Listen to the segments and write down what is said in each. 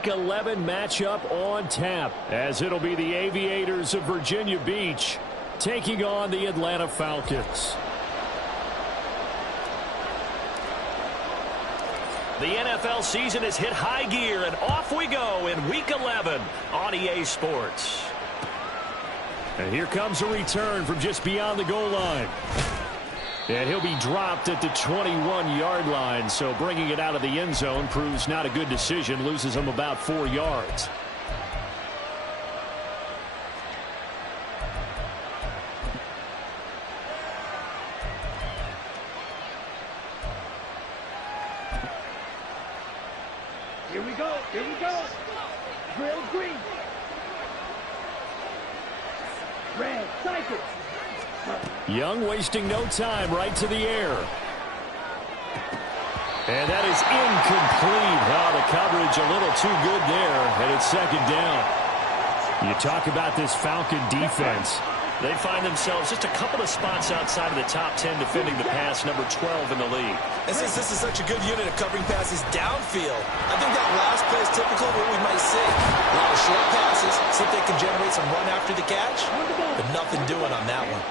Week 11 matchup on tap, as it'll be the Aviators of Virginia Beach taking on the Atlanta Falcons. The NFL season has hit high gear, and off we go in Week 11 on EA Sports. And here comes a return from just beyond the goal line. And he'll be dropped at the 21-yard line, so bringing it out of the end zone proves not a good decision, loses him about 4 yards. Here we go, here we go. Drill green. Red, cycle. Young wasting no time, right to the air. And that is incomplete. Oh, the coverage a little too good there, and it's second down. You talk about this Falcon defense. They find themselves just a couple of spots outside of the top 10 defending the pass, number 12 in the league. And since this is such a good unit of covering passes downfield, I think that last play is typical of what we might see. A lot of short passes, see if they can generate some run after the catch, but nothing doing on that one.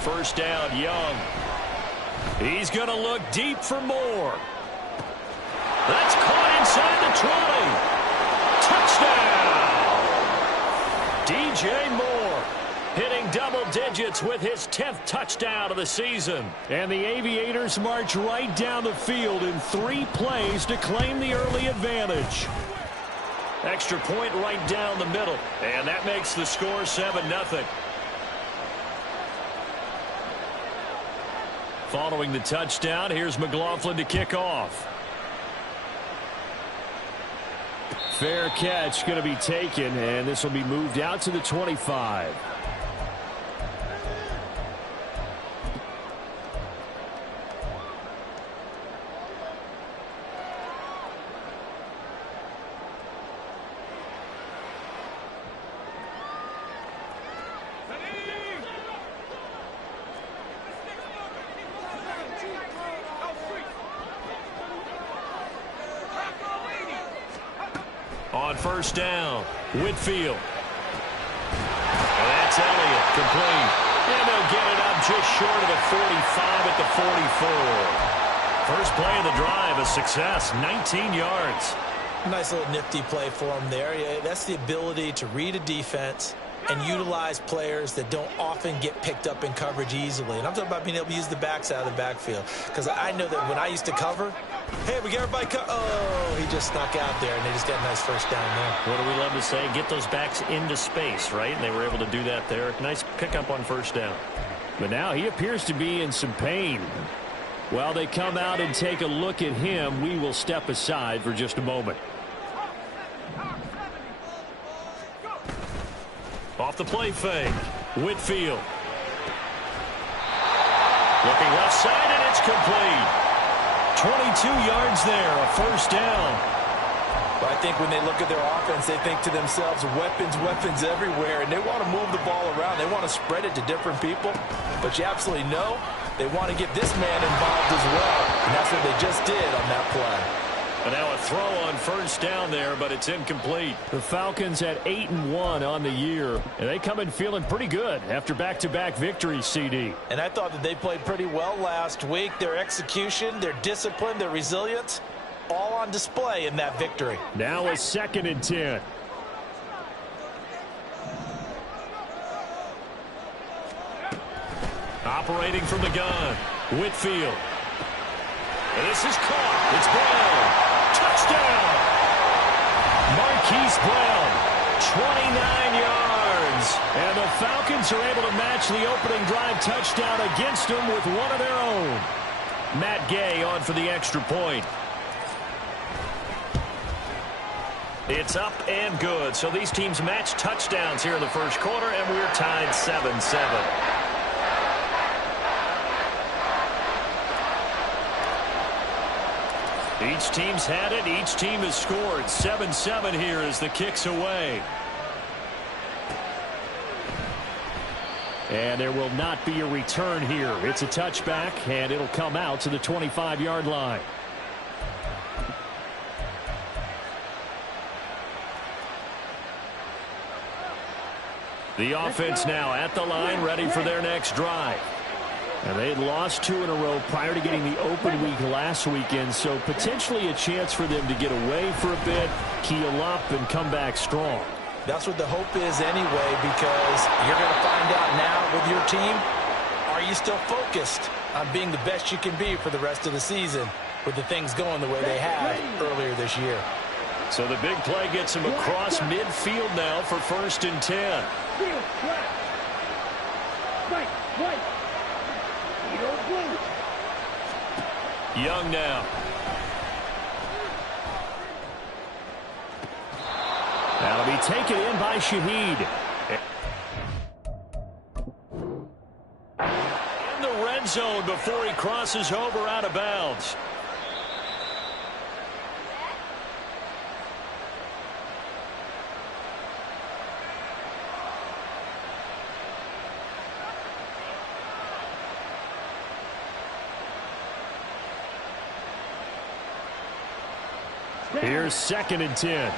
First down, Young. He's going to look deep for more. That's caught inside the 20. Touchdown! DJ Moore hitting double digits with his 10th touchdown of the season. And the Aviators march right down the field in 3 plays to claim the early advantage. Extra point right down the middle. And that makes the score 7-0. Following the touchdown, here's McLaughlin to kick off. Fair catch going to be taken, and this will be moved out to the 25. On first down, Whitfield. And that's Elliott, complete. And they'll get it up just short of the 45 at the 44. First play of the drive, a success, 19 yards. Nice little nifty play for him there. Yeah, that's the ability to read a defense and utilize players that don't often get picked up in coverage easily. And I'm talking about being able to use the backs out of the backfield. Because I know that when I used to cover, hey, we get everybody oh, he just snuck out there, and they just got a nice first down there. What do we love to say? Get those backs into space, right? And they were able to do that there. Nice pickup on first down. But now he appears to be in some pain. While they come out and take a look at him, we will step aside for just a moment. Off the play fake, Whitfield. Looking left side, and it's complete. 22 yards there, a first down. But I think when they look at their offense, they think to themselves, weapons, weapons everywhere, and they want to move the ball around. They want to spread it to different people. But you absolutely know they want to get this man involved as well, and that's what they just did on that play. And now a throw on first down there, but it's incomplete. The Falcons at 8-1 on the year, and they come in feeling pretty good after back-to-back victories, CD. And I thought that they played pretty well last week. Their execution, their discipline, their resilience, all on display in that victory. Now a 2nd and 10. Operating from the gun, Whitfield. And this is caught. It's Brown. Touchdown! Marquise Brown, 29 yards. And the Falcons are able to match the opening drive touchdown against them with one of their own. Matt Gay on for the extra point. It's up and good. So these teams match touchdowns here in the first quarter, and we're tied 7-7. Each team's had it. Each team has scored. 7-7 here as the kick's away. And there will not be a return here. It's a touchback, and it'll come out to the 25-yard line. The offense now at the line, ready for their next drive. And they had lost 2 in a row prior to getting the open week last weekend, so potentially a chance for them to get away for a bit, keel up, and come back strong. That's what the hope is anyway, because you're going to find out now with your team, are you still focused on being the best you can be for the rest of the season with the things going the way they have earlier this year? So the big play gets him across midfield now for 1st and 10. Young now. That'll be taken in by Shaheed. In the red zone before he crosses over out of bounds. Here's 2nd and 10.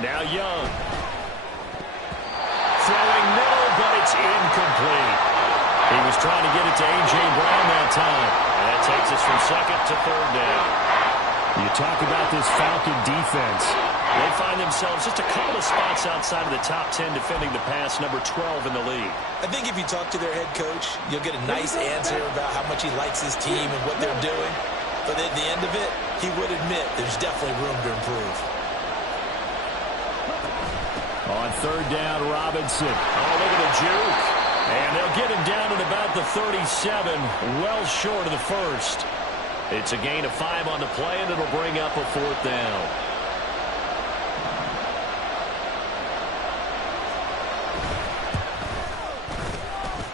Now Young. Throwing middle, but it's incomplete. He was trying to get it to A.J. Brown that time. And that takes us from 2nd to 3rd down. You talk about this Falcon defense. They find themselves just a couple of spots outside of the top 10 defending the pass, number 12 in the league. I think if you talk to their head coach, you'll get a nice answer about how much he likes his team and what they're doing. But at the end of it, he would admit there's definitely room to improve. On 3rd down, Robinson. Oh, look at the juke. And they'll get him down at about the 37, well short of the 1st. It's a gain of 5 on the play, and it'll bring up a 4th down.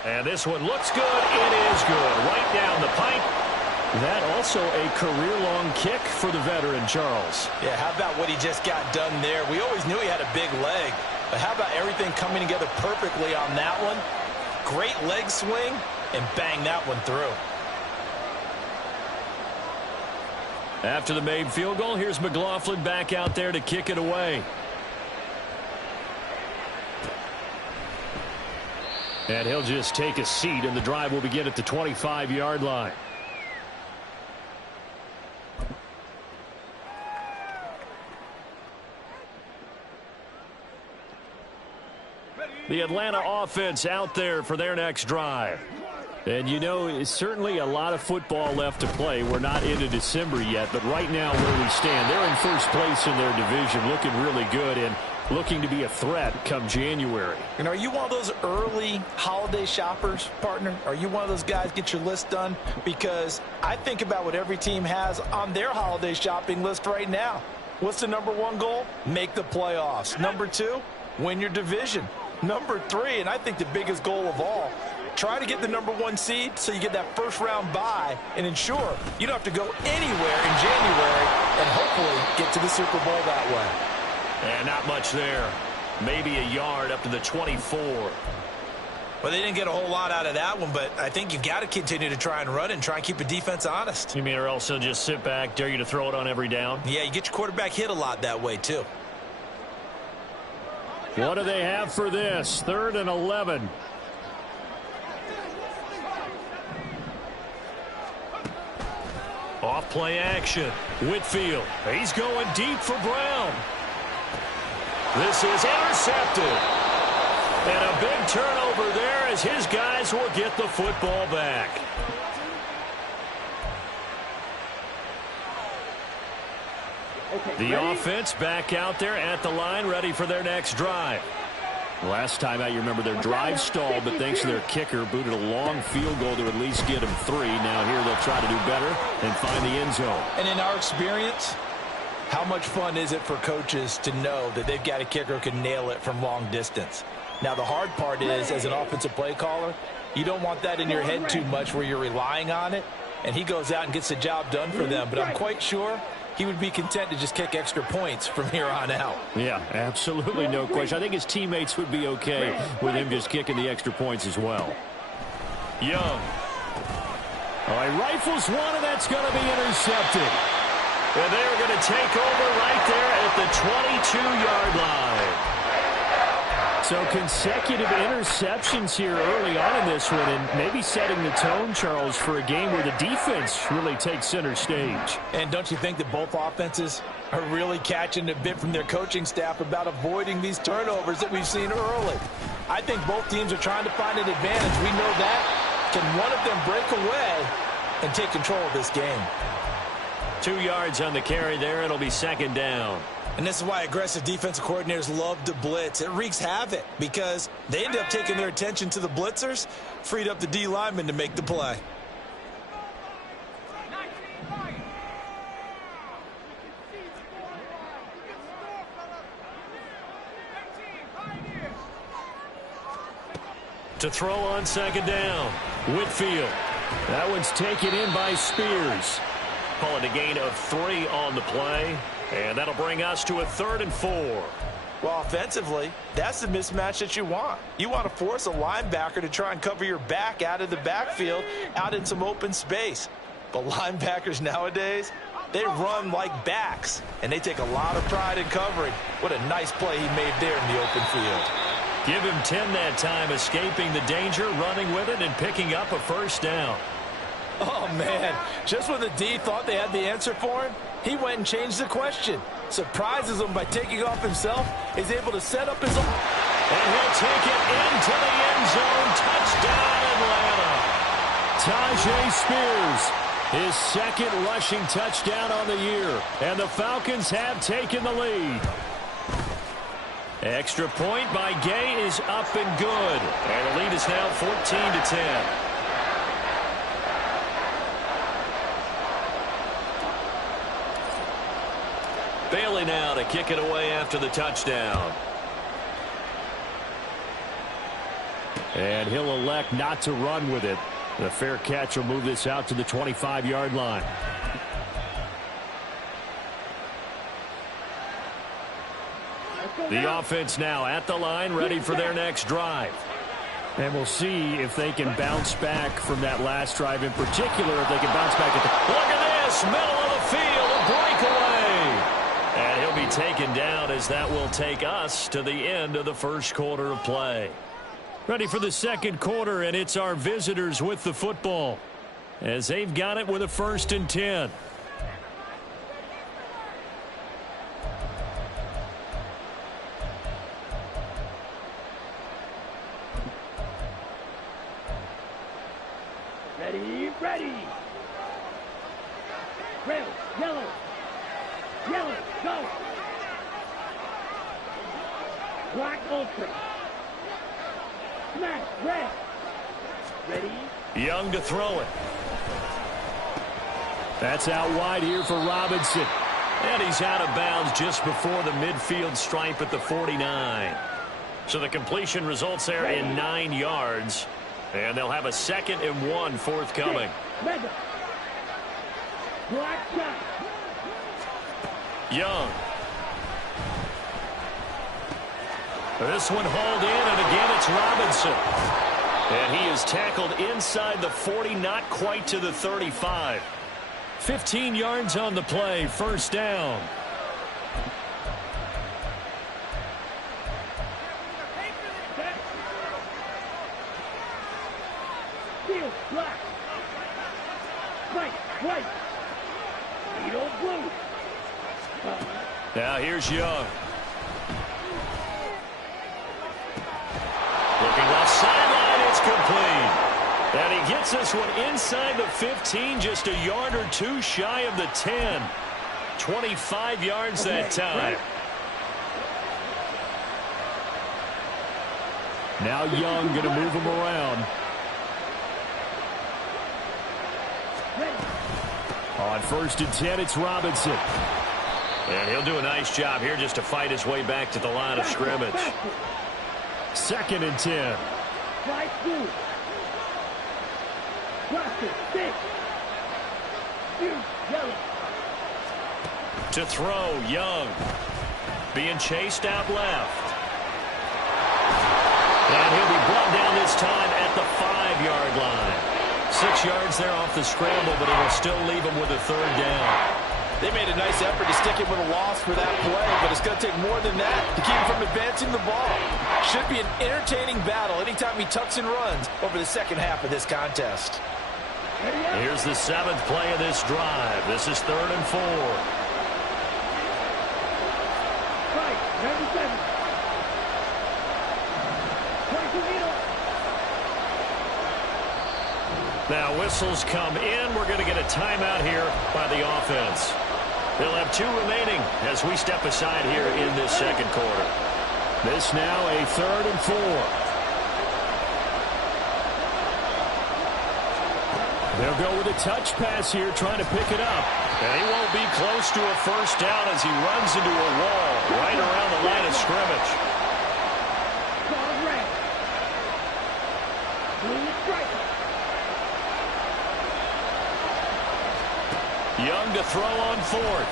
And this one looks good. It is good. Right down the pipe. That also a career-long kick for the veteran, Charles. Yeah, how about what he just got done there? We always knew he had a big leg, but how about everything coming together perfectly on that one? Great leg swing, and bang that one through. After the made field goal, here's McLaughlin back out there to kick it away. And he'll just take a seat, and the drive will begin at the 25-yard line. The Atlanta offense out there for their next drive. And, you know, it's certainly a lot of football left to play. We're not into December yet, but right now where we stand, they're in 1st place in their division, looking really good and looking to be a threat come January. And are you one of those early holiday shoppers, partner? Are you one of those guys get your list done? Because I think about what every team has on their holiday shopping list right now. What's the number 1 goal? Make the playoffs. Number 2, win your division. Number 3, and I think the biggest goal of all, try to get the number 1 seed so you get that 1st round bye and ensure you don't have to go anywhere in January and hopefully get to the Super Bowl that way. And not much there. Maybe a yard up to the 24. Well, they didn't get a whole lot out of that one, but I think you've got to continue to try and run and try and keep the defense honest. You mean or else they'll just sit back, dare you to throw it on every down? Yeah, you get your quarterback hit a lot that way, too. What do they have for this? 3rd and 11. Off play action. Whitfield. He's going deep for Brown. This is intercepted. And a big turnover there as his guys will get the football back. The offense back out there at the line, ready for their next drive. Last time out, you remember their drive stalled, but thanks to their kicker, booted a long field goal to at least get them 3. Now here they'll try to do better and find the end zone. And in our experience, how much fun is it for coaches to know that they've got a kicker who can nail it from long distance? Now, the hard part is, as an offensive play caller, you don't want that in your head too much where you're relying on it, and he goes out and gets the job done for them. But I'm quite sure he would be content to just kick extra points from here on out. Yeah, absolutely no question. I think his teammates would be okay with him just kicking the extra points as well. Young. Oh, he rifles one, and that's going to be intercepted. And they're going to take over right there at the 22-yard line. So consecutive interceptions here early on in this one, and maybe setting the tone, Charles, for a game where the defense really takes center stage. And don't you think that both offenses are really catching a bit from their coaching staff about avoiding these turnovers that we've seen early? I think both teams are trying to find an advantage. We know that. Can one of them break away and take control of this game? 2 yards on the carry there. It'll be second down. And this is why aggressive defensive coordinators love to blitz. It wreaks havoc because they end up taking their attention to the blitzers, freed up the D lineman to make the play. To throw on second down, Whitfield. That one's taken in by Spears. Call it a gain of 3 on the play. And that'll bring us to a 3rd and 4. Well, offensively, that's the mismatch that you want. You want to force a linebacker to try and cover your back out of the backfield, out in some open space. But linebackers nowadays, they run like backs, and they take a lot of pride in covering. What a nice play he made there in the open field. Give him 10 that time, escaping the danger, running with it, and picking up a first down. Oh, man. Just when the D thought they had the answer for him, he went and changed the question. Surprises him by taking off himself. Is able to set up his own. And he'll take it into the end zone. Touchdown, Atlanta. Tajay Spears, his second rushing touchdown on the year. And the Falcons have taken the lead. Extra point by Gay is up and good. And the lead is now 14-10. Bailey now to kick it away after the touchdown. And he'll elect not to run with it. The fair catch will move this out to the 25-yard line. The offense now at the line, ready for their next drive. And we'll see if they can bounce back from that last drive in particular, if they can bounce back at the... Look at this, middle of the field, a breakaway. And he'll be taken down as that will take us to the end of the first quarter of play. Ready for the second quarter, and it's our visitors with the football as they've got it with a 1st and 10. Ready. Red, yellow, go. Black open. Smash, red. Ready. Young to throw it. That's out wide here for Robinson. And he's out of bounds just before the midfield stripe at the 49. So the completion results there in 9 yards. And they'll have a 2nd and 1 forthcoming. Mega. Black shot. Young. This one hauled in, and again it's Robinson. And he is tackled inside the 40, not quite to the 35. 15 yards on the play, 1st down. Black. White. Needle blue. Now here's Young. Looking left sideline, it's complete. And he gets this one inside the 15, just a yard or 2 shy of the 10. 25 yards that time. Now Young going to move him around. On 1st and 10, it's Robinson. And he'll do a nice job here just to fight his way back to the line of scrimmage. 2nd and 10. Right through. Watch it. 6. Yellow. To throw, Young. Being chased out left. And he'll be brought down this time at the 5-yard line. 6 yards there off the scramble, but it'll still leave him with a 3rd down. They made a nice effort to stick him with a loss for that play, but it's going to take more than that to keep him from advancing the ball. Should be an entertaining battle anytime he tucks and runs over the second half of this contest. Here's the 7th play of this drive. This is 3rd and 4. Right, 97. Now whistles come in. We're going to get a timeout here by the offense. They'll have 2 remaining as we step aside here in this second quarter. This now a 3rd and 4. They'll go with a touch pass here, trying to pick it up. And he won't be close to a 1st down as he runs into a wall right around the line of scrimmage. Young to throw on 4th.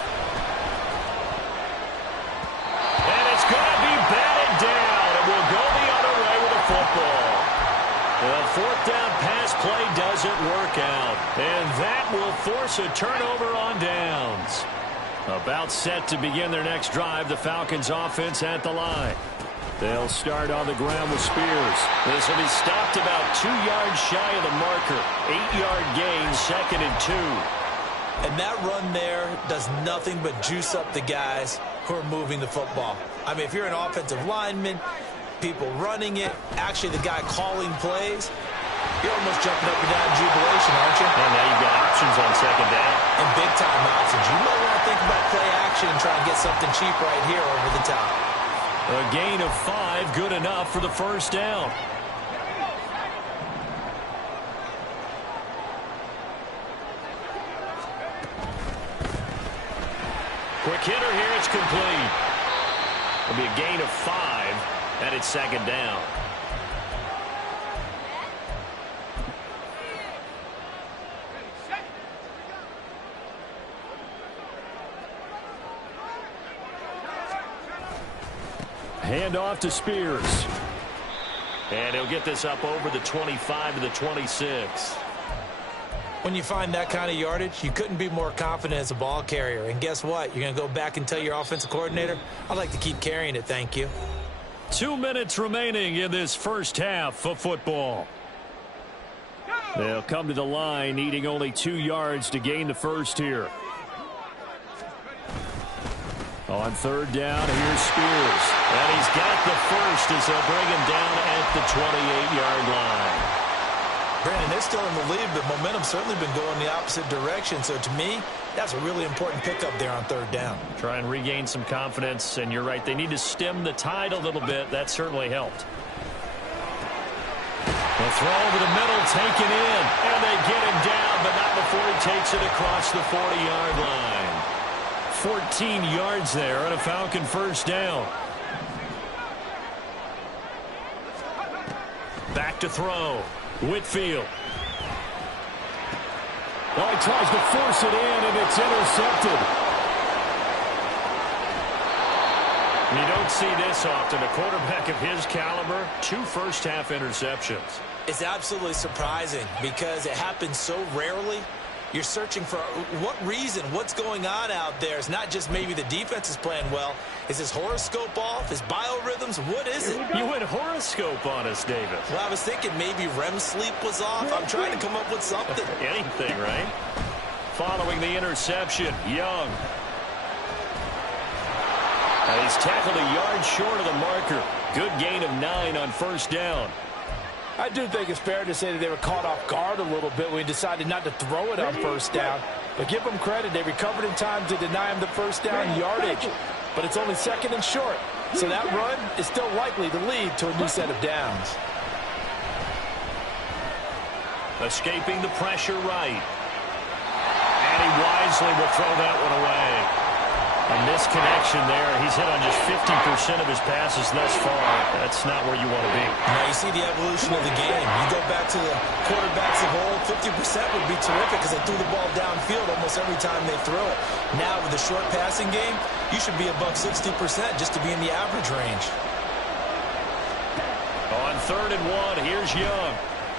And it's going to be batted down. And we'll go the other way with the football. The 4th down pass play doesn't work out. And that will force a turnover on downs. About set to begin their next drive, the Falcons offense at the line. They'll start on the ground with Spears. This will be stopped about 2 yards shy of the marker. 8-yard gain, 2nd and 2. And that run there does nothing but juice up the guys who are moving the football. I mean, if you're an offensive lineman, people running it, actually the guy calling plays, you're almost jumping up and down in jubilation, aren't you? And now you've got options on 2nd down. And big-time options. You might want to think about play action and try and get something cheap right here over the top. A gain of 5, good enough for the 1st down. Quick hitter here, it's complete. It'll be a gain of 5, and it's 2nd down. Hand off to Spears. And he'll get this up over the 25 to the 26. When you find that kind of yardage, you couldn't be more confident as a ball carrier. And guess what? You're going to go back and tell your offensive coordinator, I'd like to keep carrying it, thank you. 2 minutes remaining in this first half of football. They'll come to the line, needing only 2 yards to gain the 1st here. On 3rd down, here's Spears. And he's got the 1st as they'll bring him down at the 28-yard line. Brandon, they're still in the lead, but momentum's certainly been going the opposite direction. So to me, that's a really important pickup there on 3rd down. Try and regain some confidence, and you're right. They need to stem the tide a little bit. That certainly helped. The throw over the middle, taken in, and they get him down, but not before he takes it across the 40-yard line. 14 yards there on a Falcon 1st down. Back to throw. Whitfield. Oh, he tries to force it in, and it's intercepted. You don't see this often. A quarterback of his caliber, 2 first-half interceptions. It's absolutely surprising because it happens so rarely. You're searching for what reason, what's going on out there. It's not just maybe the defense is playing well. Is his horoscope off? His biorhythms? What is it? You went horoscope on us, David. Well, I was thinking maybe REM sleep was off. I'm trying to come up with something. Anything, right? Following the interception, Young. And he's tackled a yard short of the marker. Good gain of 9 on 1st down. I do think it's fair to say that they were caught off guard a little bit when he decided not to throw it on 1st down. But give them credit. They recovered in time to deny him the 1st down yardage. But it's only 2nd and short. So that run is still likely to lead to a new set of downs. Escaping the pressure right. And he wisely will throw that one away. A misconnection there. He's hit on just 50% of his passes thus far. That's not where you want to be. Now you see the evolution of the game. You go back to the quarterbacks of old, 50% would be terrific because they threw the ball downfield almost every time they threw it. Now with the short passing game, you should be above 60% just to be in the average range. On 3rd and 1, here's Young.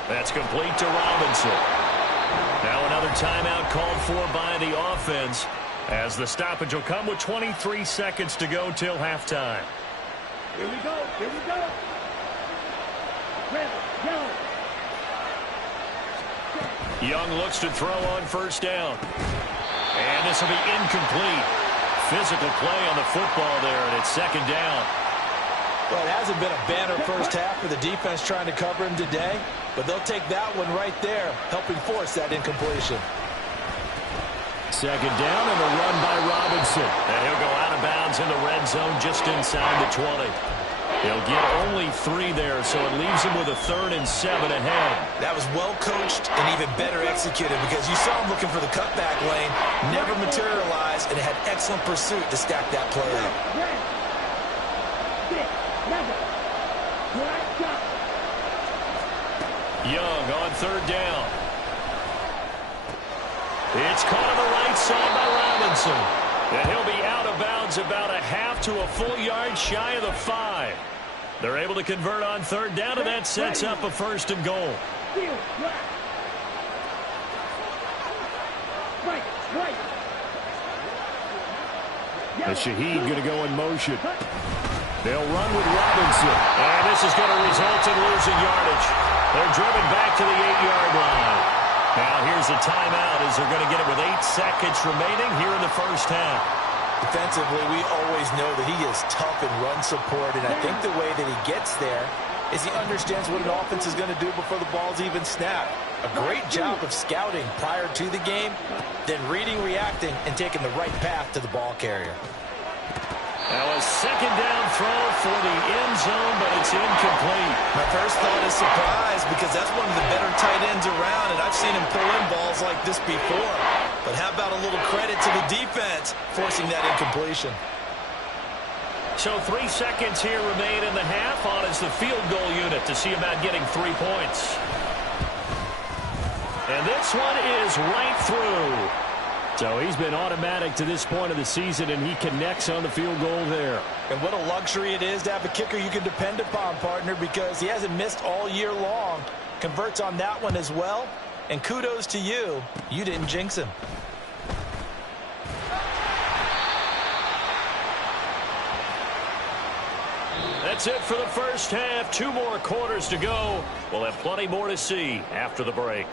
That's complete to Robinson. Now another timeout called for by the offense, as the stoppage will come with 23 seconds to go till halftime. Here we go. Here we go. Red, yellow. Young looks to throw on 1st down. And this will be incomplete. Physical play on the football there, and it's 2nd down. Well, it hasn't been a banner first half for the defense trying to cover him today, but they'll take that one right there, helping force that incompletion. 2nd down and a run by Robinson. And he'll go out of bounds in the red zone just inside the 20. He'll get only 3 there, so it leaves him with a 3rd and 7 ahead. That was well coached and even better executed because you saw him looking for the cutback lane, never materialized, and had excellent pursuit to stack that play up. Young on 3rd down. It's caught on the right side by Robinson. And he'll be out of bounds about a half to a full yard shy of the 5. They're able to convert on 3rd down, and that sets up a 1st and goal. And Shaheed going to go in motion. They'll run with Robinson. And this is going to result in losing yardage. They're driven back to the 8-yard line. Now here's a timeout as they're going to get it with 8 seconds remaining here in the 1st half. Defensively, we always know that he is tough in run support, and I think the way that he gets there is he understands what an offense is going to do before the ball's even snapped. A great job of scouting prior to the game, then reading, reacting, and taking the right path to the ball carrier. Now a 2nd down throw for the end zone, but it's incomplete. My first thought is surprise because that's one of the better tight ends around, and I've seen him pull in balls like this before. But how about a little credit to the defense forcing that incompletion? So 3 seconds here remain in the half. On is the field goal unit to see about getting 3 points. And this one is right through. So he's been automatic to this point of the season, and he connects on the field goal there. And what a luxury it is to have a kicker you can depend upon, partner, because he hasn't missed all year long. Converts on that one as well. And kudos to you. You didn't jinx him. That's it for the 1st half. 2 more quarters to go. We'll have plenty more to see after the break.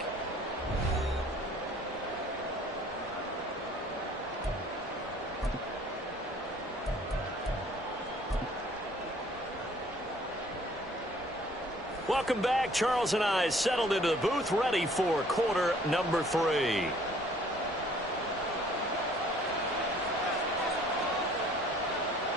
Welcome back. Charles and I settled into the booth, ready for quarter number 3.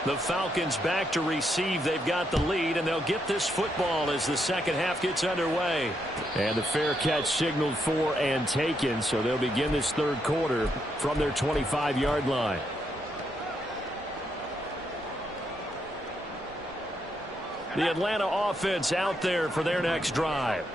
The Falcons back to receive. They've got the lead, and they'll get this football as the 2nd half gets underway. And the fair catch signaled for and taken, so they'll begin this 3rd quarter from their 25-yard line. The Atlanta offense out there for their next drive.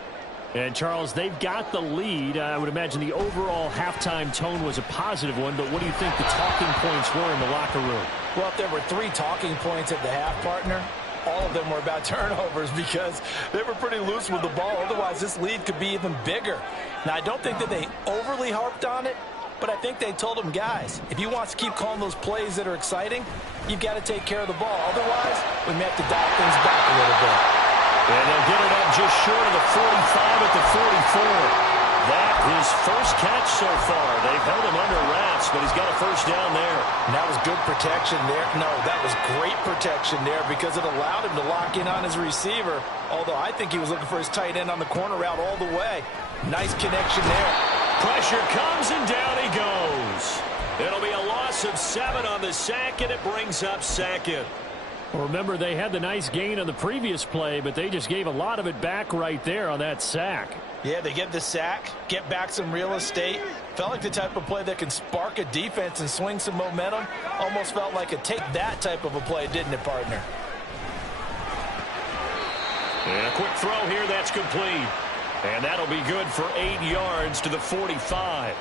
And, Charles, they've got the lead. I would imagine the overall halftime tone was a positive one, but what do you think the talking points were in the locker room? Well, if there were 3 talking points at the half, partner, all of them were about turnovers because they were pretty loose with the ball. Otherwise, this lead could be even bigger. Now, I don't think that they overly harped on it, but I think they told them, guys, if you want to keep calling those plays that are exciting, you've got to take care of the ball. Otherwise, we may have to dial things back a little bit. And they'll get it up just short of the 45 at the 44. That is first catch so far. They've held him under wraps, but he's got a 1st down there. And that was good protection there. No, that was great protection there because it allowed him to lock in on his receiver, although I think he was looking for his tight end on the corner route all the way. Nice connection there. Pressure comes, and down he goes. It'll be a loss of 7 on the sack, and it brings up 2nd. Well, remember, they had the nice gain on the previous play, but they just gave a lot of it back right there on that sack. Yeah, they get the sack, get back some real estate. Felt like the type of play that can spark a defense and swing some momentum. Almost felt like a take-that type of a play, didn't it, partner? And a quick throw here, that's complete. And that'll be good for 8 yards to the 45.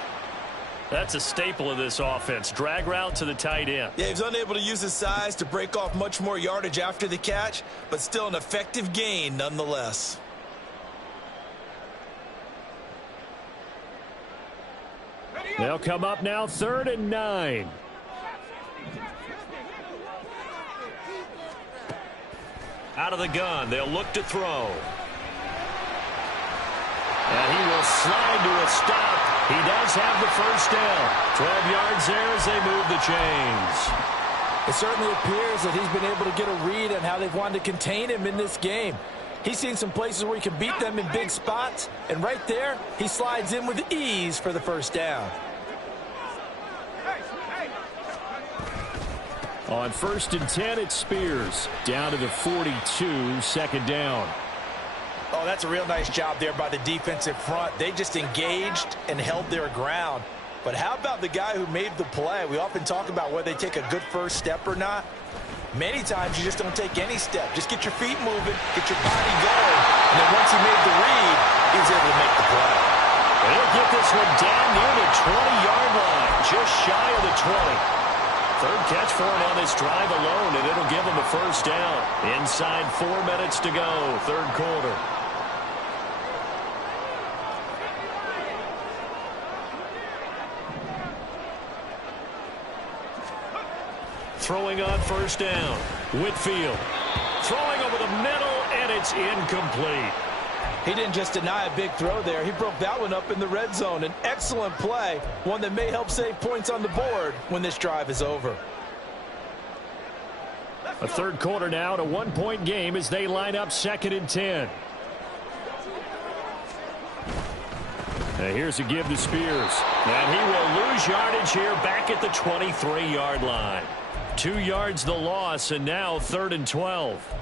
That's a staple of this offense. Drag route to the tight end. Yeah, he was unable to use his size to break off much more yardage after the catch, but still an effective gain nonetheless. They'll come up now, 3rd and 9. Out of the gun, they'll look to throw. And he will slide to a stop. He does have the first down. 12 yards there as they move the chains. It certainly appears that he's been able to get a read on how they've wanted to contain him in this game. He's seen some places where he can beat them in big spots, and right there, he slides in with ease for the first down. On 1st and 10, it's Spears. Down to the 42, 2nd down. Oh, that's a real nice job there by the defensive front. They just engaged and held their ground. But how about the guy who made the play? We often talk about whether they take a good first step or not. Many times you just don't take any step. Just get your feet moving, get your body going. And then once he made the read, he was able to make the play. And he'll get this one down near the 20-yard line, just shy of the 20. 3rd catch for him on this drive alone, and it'll give him a first down. Inside 4 minutes to go, 3rd quarter. Throwing on 1st down. Whitfield throwing over the middle, and it's incomplete. He didn't just deny a big throw there. He broke that one up in the red zone. An excellent play, one that may help save points on the board when this drive is over. A 3rd quarter now, to 1-point game as they line up 2nd and 10. Now here's a give to Spears. And he will lose yardage here back at the 23-yard line. 2 yards the loss, and now 3rd and 12.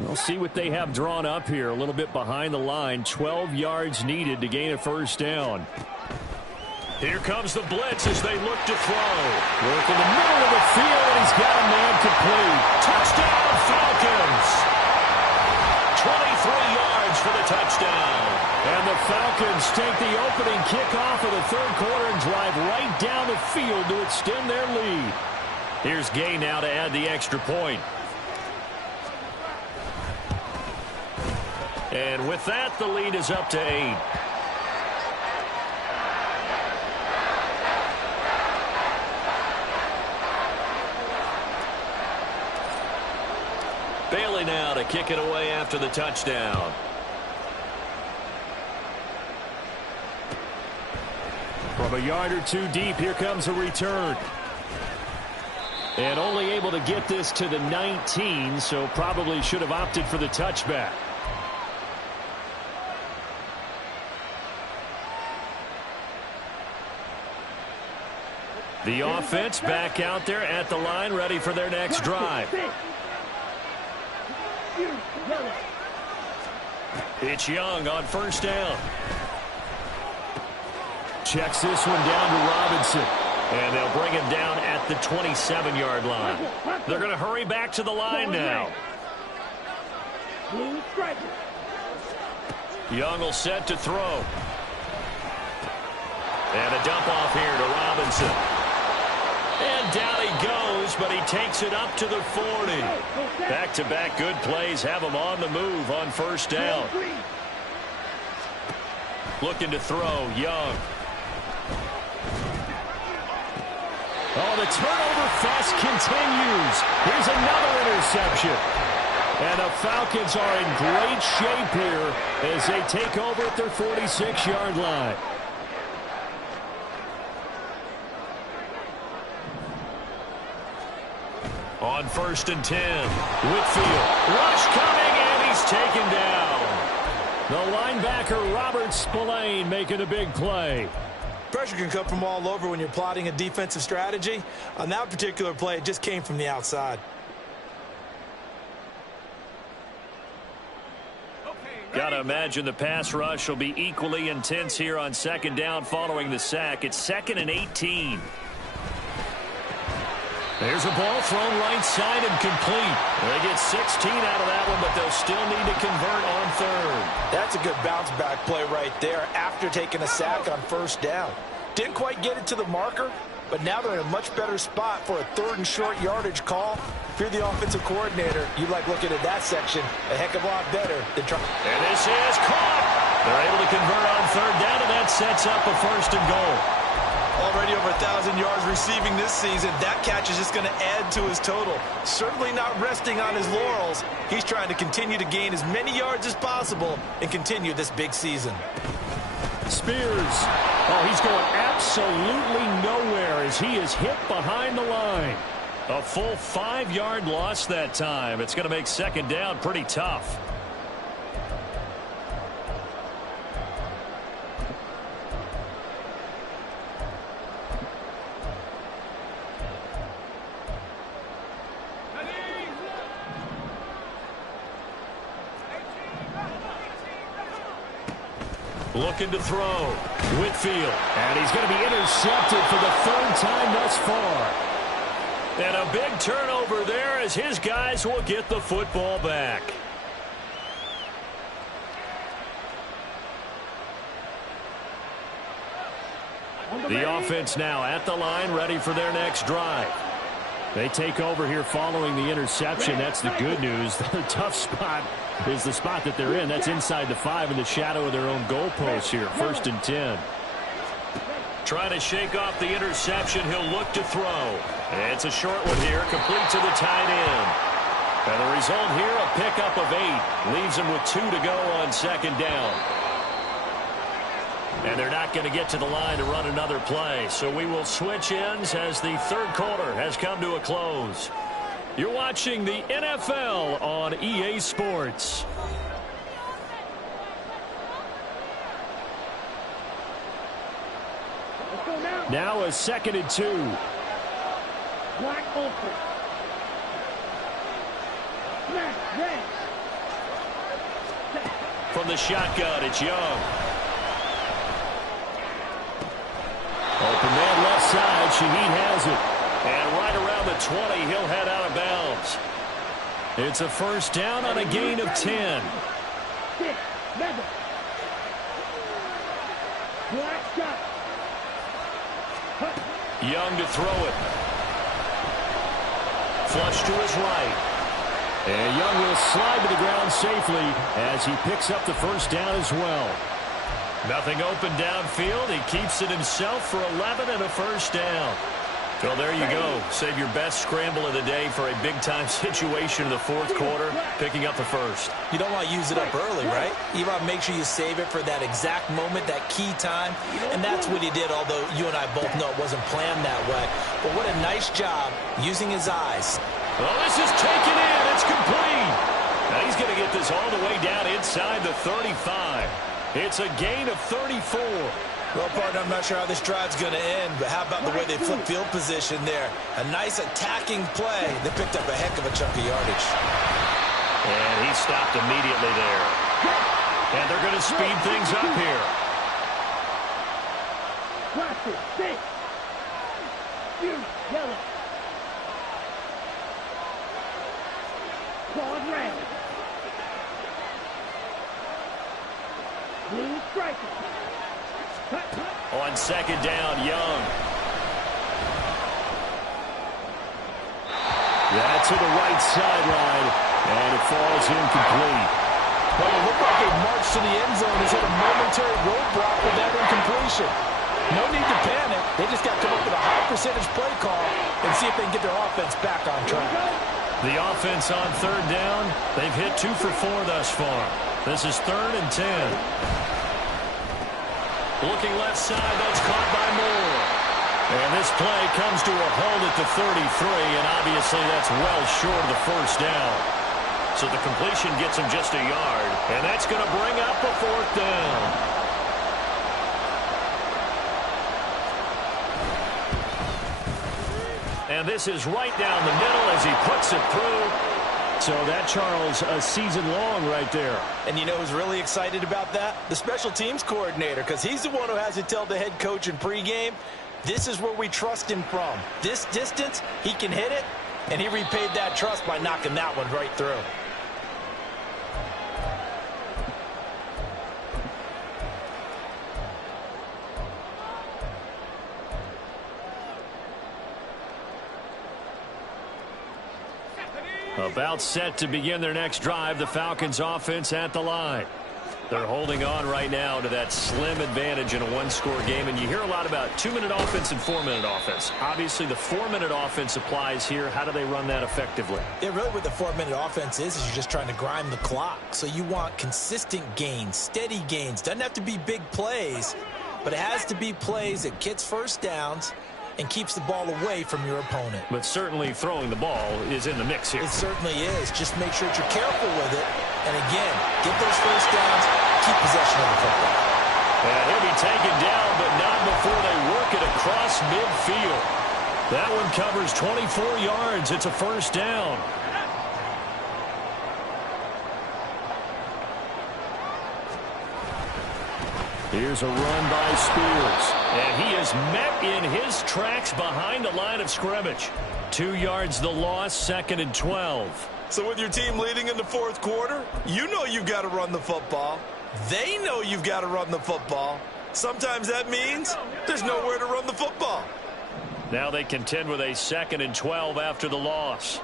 We'll see what they have drawn up here. A little bit behind the line. 12 yards needed to gain a first down. Here comes the blitz as they look to throw. Work in the middle of the field, and he's got a man complete. Touchdown, Falcons! 23 yards for the touchdown. And the Falcons take the opening kickoff of the 3rd quarter and drive right down the field to extend their lead. Here's Gay now to add the extra point. And with that, the lead is up to 8. Bailey now to kick it away after the touchdown. From a yard or two deep, here comes a return. And only able to get this to the 19, so probably should have opted for the touchback. The offense back out there at the line, ready for their next drive. It's Young on 1st down. Checks this one down to Robinson. And they'll bring him down at the 27-yard line. They're going to hurry back to the line now. Young will set to throw. And a dump off here to Robinson. And down he goes, but he takes it up to the 40. Back-to-back good plays have him on the move on 1st down. Looking to throw, Young. Oh, the turnover fest continues. Here's another interception. And the Falcons are in great shape here as they take over at their 46-yard line. On 1st and 10, Whitfield. Rush coming, and he's taken down. The linebacker, Robert Spillane, making a big play. Pressure can come from all over when you're plotting a defensive strategy. On that particular play, it just came from the outside. Got to imagine the pass rush will be equally intense here on second down following the sack. It's 2nd and 18. There's a ball thrown right side and complete. They get 16 out of that one, but they'll still need to convert on third. That's a good bounce back play right there after taking a sack on first down. Didn't quite get it to the marker, but now they're in a much better spot for a 3rd and short yardage call. If you're the offensive coordinator, you like looking at that section a heck of a lot better than trying. And this is caught. They're able to convert on third down, and that sets up a 1st and goal. Already over 1,000 yards receiving this season. That catch is just going to add to his total. Certainly not resting on his laurels. He's trying to continue to gain as many yards as possible and continue this big season. Spears. Oh, he's going absolutely nowhere as he is hit behind the line. A full 5-yard loss that time. It's going to make second down pretty tough. Looking to throw. Whitfield. And he's going to be intercepted for the 3rd time thus far. And a big turnover there as his guys will get the football back. The offense now at the line, ready for their next drive. They take over here following the interception. That's the good news. The tough spot is the spot that they're in. That's inside the 5 in the shadow of their own goalpost here. 1st and 10. Trying to shake off the interception. He'll look to throw. It's a short one here, complete to the tight end. And the result here, a pickup of 8. Leaves him with 2 to go on second down. And they're not going to get to the line to run another play. So we will switch ends as the 3rd quarter has come to a close. You're watching the NFL on EA Sports. Now a 2nd and 2. Wide open. Smash, red. From the shotgun, it's Young. Open man left side. Shaheed has it. And right around the 20, he'll head out of bounds. It's a 1st down on a gain of 10. Six, level. Black shot. Young to throw it. Flush to his right. And Young will slide to the ground safely as he picks up the 1st down as well. Nothing open downfield. He keeps it himself for 11 and a 1st down. Well, there you go. Save your best scramble of the day for a big-time situation in the 4th quarter, picking up the 1st. You don't want to use it up early, right? You want to make sure you save it for that exact moment, that key time. And that's what he did, although you and I both know it wasn't planned that way. But what a nice job using his eyes. Well, this is taken in. It's complete. Now he's going to get this all the way down inside the 35. It's a gain of 34. Well, partner, I'm not sure how this drive's going to end, but how about the way they flip field position there? A nice attacking play. They picked up a heck of a chunk of yardage. And he stopped immediately there. And they're going to speed things up here. Watch it. Six. Yellow. Claude red. Blue striker. On second down, Young. That's to the right sideline, and it falls incomplete. Well, it looked like a march to the end zone has hit a momentary roadblock with that incompletion. No need to panic. They just got to come up with a high percentage play call and see if they can get their offense back on track. The offense on third down, they've hit 2 for 4 thus far. This is 3rd and 10. Looking left side, that's caught by Moore. And this play comes to a halt at the 33, and obviously that's well short of the 1st down. So the completion gets him just a yard, and that's going to bring up a 4th down. And this is right down the middle as he puts it through. So that, Charles, a season long right there. And you know who's really excited about that? The special teams coordinator, because he's the one who has to tell the head coach in pregame, this is where we trust him from. This distance, he can hit it, and he repaid that trust by knocking that one right through. About set to begin their next drive, the Falcons offense at the line. They're holding on right now to that slim advantage in a one-score game, and you hear a lot about 2-minute offense and 4-minute offense. Obviously, the 4-minute offense applies here. How do they run that effectively? Yeah, really what the 4-minute offense is you're just trying to grind the clock. So you want consistent gains, steady gains. Doesn't have to be big plays, but it has to be plays that gets first downs and keeps the ball away from your opponent. But certainly throwing the ball is in the mix here. It certainly is. Just make sure that you're careful with it. And again, get those first downs, keep possession of the football. And he'll be taken down, but not before they work it across midfield. That one covers 24 yards. It's a first down. Here's a run by Spears. And he is met in his tracks behind the line of scrimmage. 2 yards the loss, 2nd and 12. So with your team leading in the fourth quarter, you know you've got to run the football. They know you've got to run the football. Sometimes that means there's nowhere to run the football. Now they contend with a 2nd and 12 after the loss.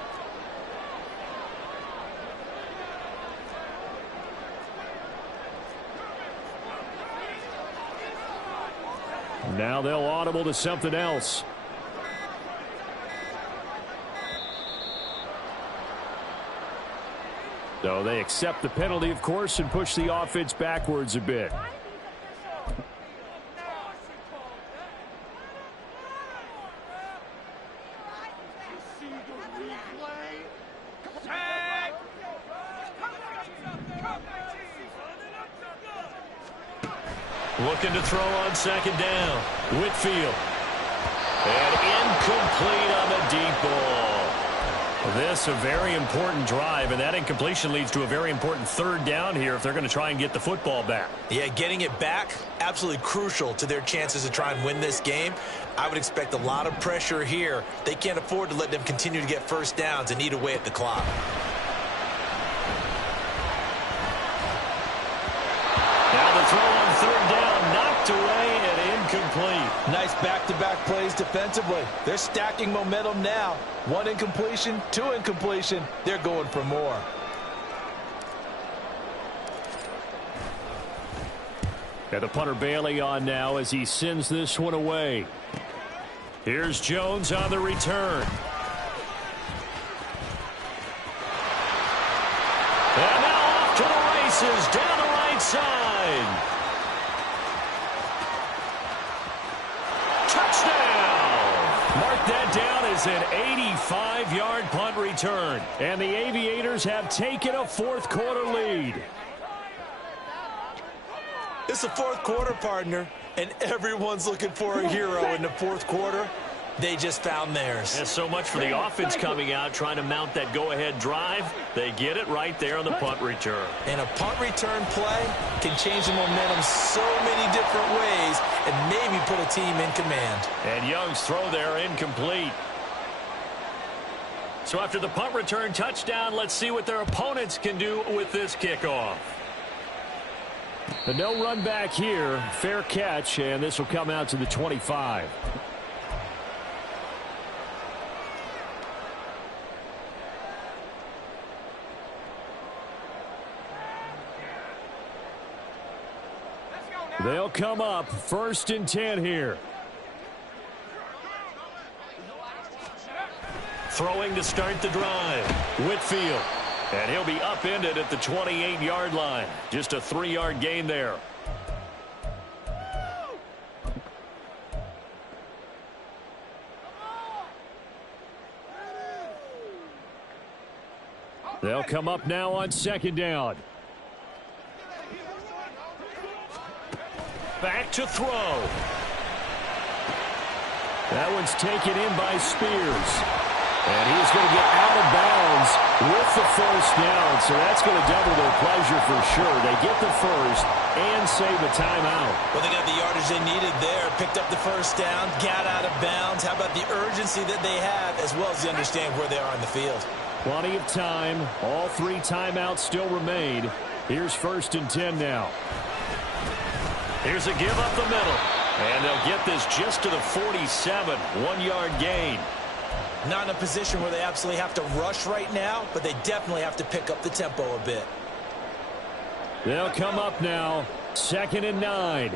Now they'll audible to something else. So they accept the penalty, of course, and push the offense backwards a bit. Looking to throw on 2nd down. Whitfield. And incomplete on the deep ball. This a very important drive, and that incompletion leads to a very important 3rd down here if they're going to try and get the football back. Yeah, getting it back, absolutely crucial to their chances to try and win this game. I would expect a lot of pressure here. They can't afford to let them continue to get first downs and eat away at the clock. Now the throw on 3rd down, knocked away and incomplete. Nice back-to-back plays defensively. They're stacking momentum now. 1 incompletion, 2 incompletion. They're going for more. And the punter Bailey on now as he sends this one away. Here's Jones on the return. And now off to the races down the right side. Touchdown! Mark that down as an 85-yard punt return. And the Aviators have taken a fourth-quarter lead. It's the fourth quarter, partner, and everyone's looking for a hero in the fourth quarter. They just found theirs. And so much for the offense coming out, trying to mount that go-ahead drive. They get it right there on the punt return. And a punt return play can change the momentum so many different ways and maybe put a team in command. And Young's throw there incomplete. So after the punt return touchdown, let's see what their opponents can do with this kickoff. No run back here. Fair catch, and this will come out to the 25. They'll come up 1st and 10 here. Throwing to start the drive. Whitfield. And he'll be upended at the 28-yard line. Just a 3-yard gain there. They'll come up now on 2nd down. Back to throw. That one's taken in by Spears. And he's going to get out of bounds with the first down. So that's going to double their pleasure for sure. They get the first and save a timeout. Well, they got the yardage they needed there. Picked up the first down, got out of bounds. How about the urgency that they have, as well as the understanding where they are in the field? Plenty of time. All 3 timeouts still remain. Here's 1st and 10 now. Here's a give up the middle. And they'll get this just to the 47. 1-yard gain. Not in a position where they absolutely have to rush right now, but they definitely have to pick up the tempo a bit. They'll come up now. 2nd and 9.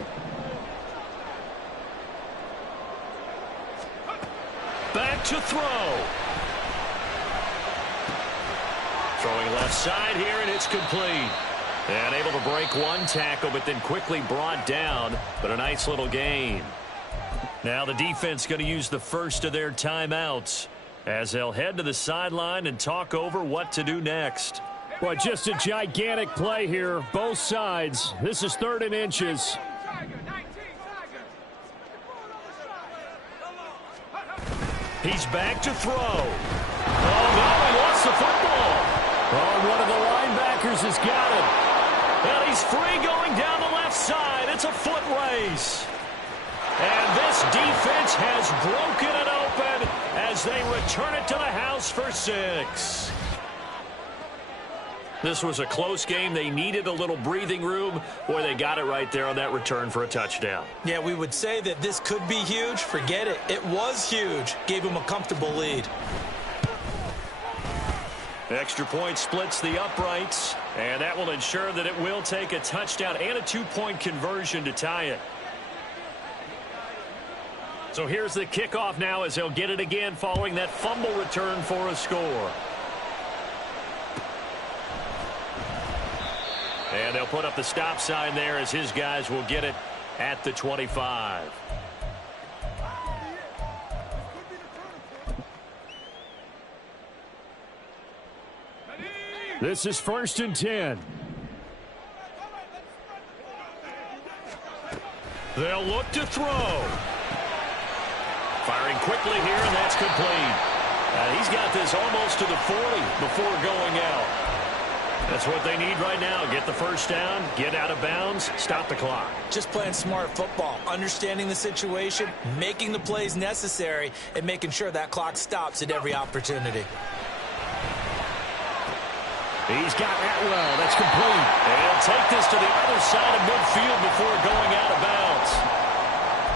Back to throw. Throwing left side here, and it's complete. And able to break one tackle, but then quickly brought down. But a nice little gain. Now the defense going to use the first of their timeouts as they'll head to the sideline and talk over what to do next. Well, just a gigantic play here, both sides. This is 3rd and inches. He's back to throw. Oh, no, he lost the football. Oh, one of the linebackers has got it. And he's free going down the left side. It's a foot race. And this defense has broken it open as they return it to the house for 6. This was a close game. They needed a little breathing room. Boy, they got it right there on that return for a touchdown. Yeah, we would say that this could be huge. Forget it. It was huge. Gave them a comfortable lead. Extra point splits the uprights, and that will ensure that it will take a touchdown and a 2-point conversion to tie it. So here's the kickoff now as they'll get it again following that fumble return for a score. And they'll put up the stop sign there as his guys will get it at the 25. This is 1st and 10. They'll look to throw. Firing quickly here, and that's complete. He's got this almost to the 40 before going out. That's what they need right now. Get the first down, get out of bounds, stop the clock. Just playing smart football, understanding the situation, making the plays necessary, and making sure that clock stops at every opportunity. He's got Atwell. That's complete. And he'll take this to the other side of midfield before going out of bounds.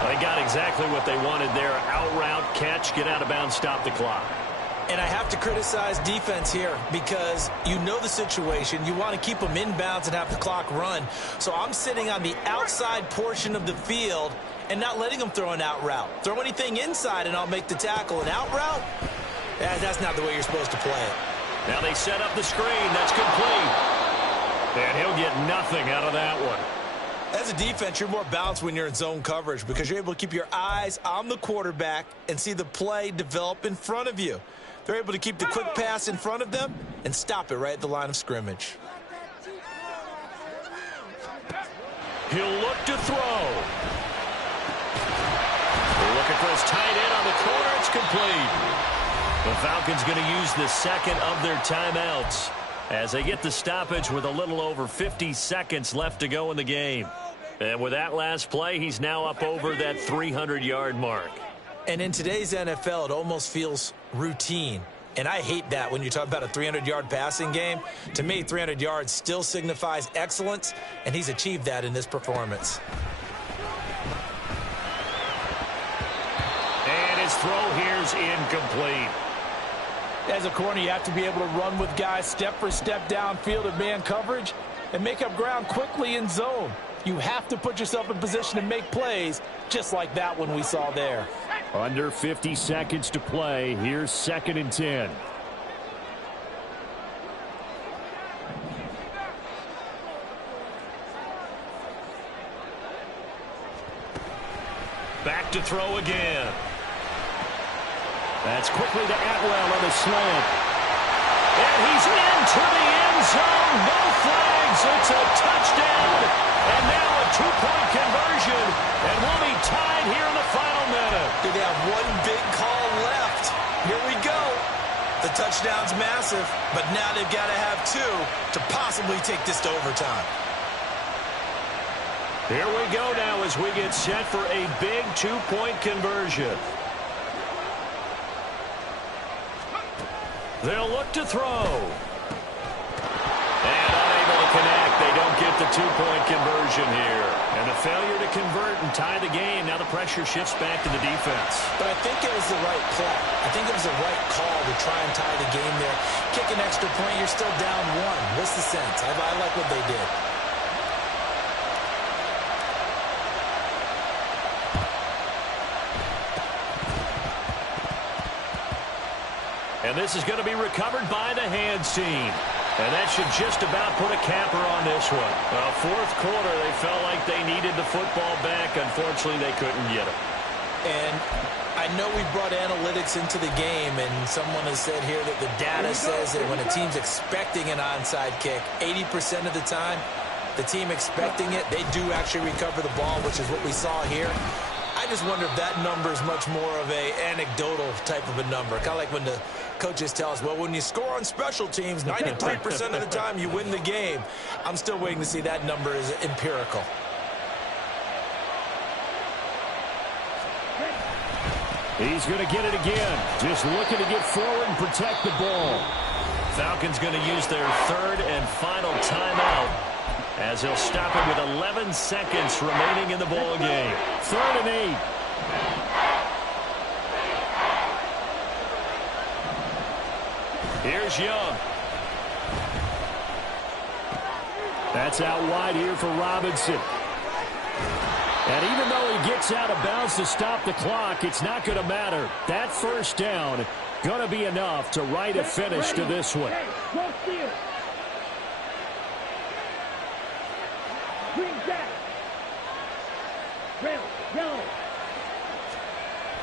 They got exactly what they wanted there. Out route, catch, get out of bounds, stop the clock. And I have to criticize defense here because you know the situation. You want to keep them inbounds and have the clock run. So I'm sitting on the outside portion of the field and not letting them throw an out route. Throw anything inside and I'll make the tackle. An out route? That's not the way you're supposed to play it. Now they set up the screen. That's complete. And he'll get nothing out of that one. As a defense, you're more balanced when you're in zone coverage because you're able to keep your eyes on the quarterback and see the play develop in front of you. They're able to keep the quick pass in front of them and stop it right at the line of scrimmage. He'll look to throw. They're looking for his tight end on the corner. It's complete. The Falcons going to use the second of their timeouts as they get the stoppage with a little over 50 seconds left to go in the game. And with that last play, he's now up over that 300-yard mark. And in today's NFL, it almost feels routine. And I hate that when you talk about a 300-yard passing game. To me, 300 yards still signifies excellence, and he's achieved that in this performance. And his throw here's incomplete. As a corner, you have to be able to run with guys step for step downfield in man coverage and make up ground quickly in zone. You have to put yourself in position to make plays just like that one we saw there. Under 50 seconds to play. Here's 2nd and 10. Back to throw again. That's quickly to Atwell on the slant. And he's into the end zone. No flags. It's a touchdown. And now a two-point conversion. And we'll be tied here in the final minute. They have one big call left. Here we go. The touchdown's massive, but now they've got to have two to possibly take this to overtime. Here we go now as we get set for a big two-point conversion. They'll look to throw. And unable to connect. They don't get the two-point conversion here. And a failure to convert and tie the game. Now the pressure shifts back to the defense. But I think it was the right play. I think it was the right call to try and tie the game there. Kick an extra point, you're still down one. What's the sense? I like what they did. And this is going to be recovered by the hands team. And that should just about put a capper on this one. Fourth quarter, they felt like they needed the football back. Unfortunately, they couldn't get it. And I know we brought analytics into the game, and someone has said here that the data says that when a team's expecting an onside kick, 80% of the time, the team expecting it, they do actually recover the ball, which is what we saw here. I just wonder if that number is much more of a anecdotal type of a number. Kind of like when the coaches tell us, well, when you score on special teams, 93% of the time you win the game. I'm still waiting to see that number is empirical. He's going to get it again. Just looking to get forward and protect the ball. Falcons going to use their third and final timeout as he'll stop it with 11 seconds remaining in the ball game. 3rd and 8. Here's Young. That's out wide here for Robinson. And even though he gets out of bounds to stop the clock, it's not going to matter. That first down going to be enough to write a finish to this one.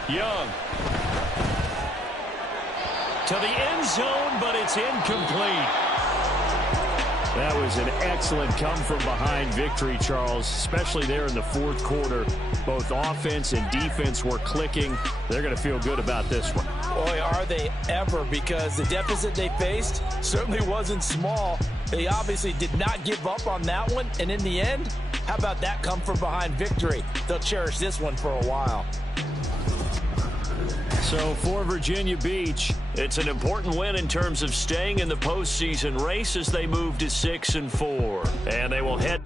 Young. To the end zone, but it's incomplete. That was an excellent come-from-behind victory, Charles, especially there in the fourth quarter. Both offense and defense were clicking. They're going to feel good about this one. Boy, are they ever, because the deficit they faced certainly wasn't small. They obviously did not give up on that one, and in the end, how about that come-from-behind victory? They'll cherish this one for a while. So for Virginia Beach, it's an important win in terms of staying in the postseason race as they move to 6-4. And they will head